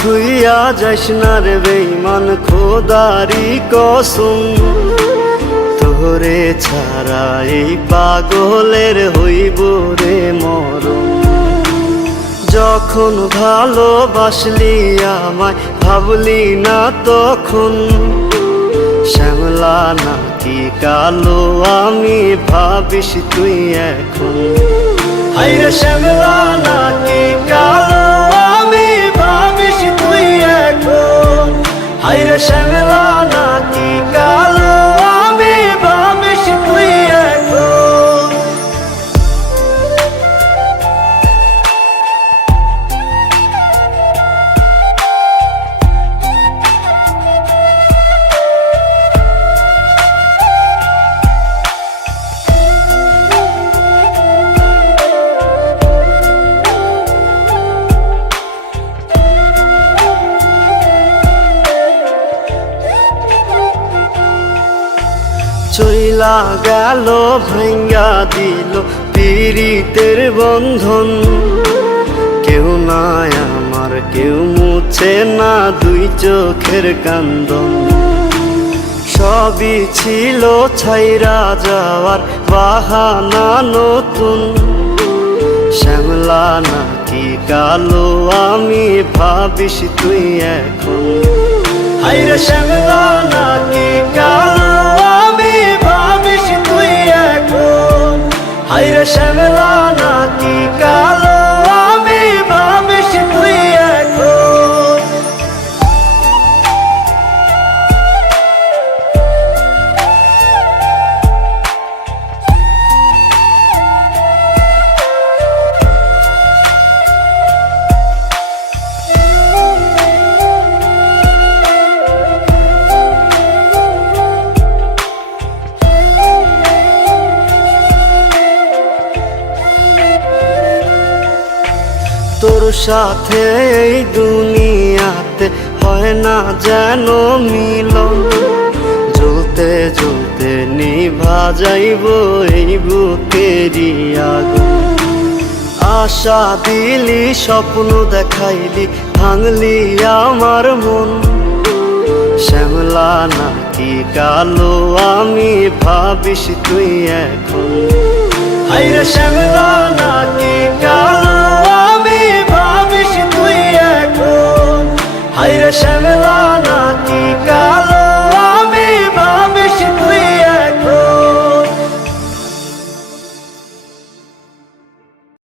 থুইয়া যাস না রে বেঈমান খোদারি কসম, তোরে ছাড়া এই পাগলের হইব রে মরণ। যখন ভালোবাসলি আমায় ভাবলি না তখন, শ্যামলা নাকি কালো আমি ভাবিস তুই এখন। হায়রে শ্যামলা নাকি কালো আমি ভাবিস তুই এখন। হায়রে শ্যামলা নাকি কালো আমি ভাবিস তুই এখন। চইলা গেল ভাঙ্গা দিল পীড়িতের বন্ধন, কেউ নাই আমার কেউ মুছে না দুই চোখের কান্দন। সবই ছিল ছাইরা যাওয়ার বাহানা নতুন, শ্যামলা নাকি কালো আমি ভাবিস তুই এখন। হায়রে শ্যামলা নাকি কালো আমি ভাবিস তুই এখন। হায়রে শ্যামলা নাকি কালো আমি ভাবিস তুই এখন। তোর সাথে এই দুনিয়াতে হয় না যেন মিলন, জ্বলতে জ্বলতে নিভা যাইব এই বুকেরই আগুন। আশা দিলি স্বপ্ন দেখাইলি ভাঙলি আমার মন, শ্যামলা নাকি কালো আমি ভাবিস তুই এখন। হায়রে শ্যামলা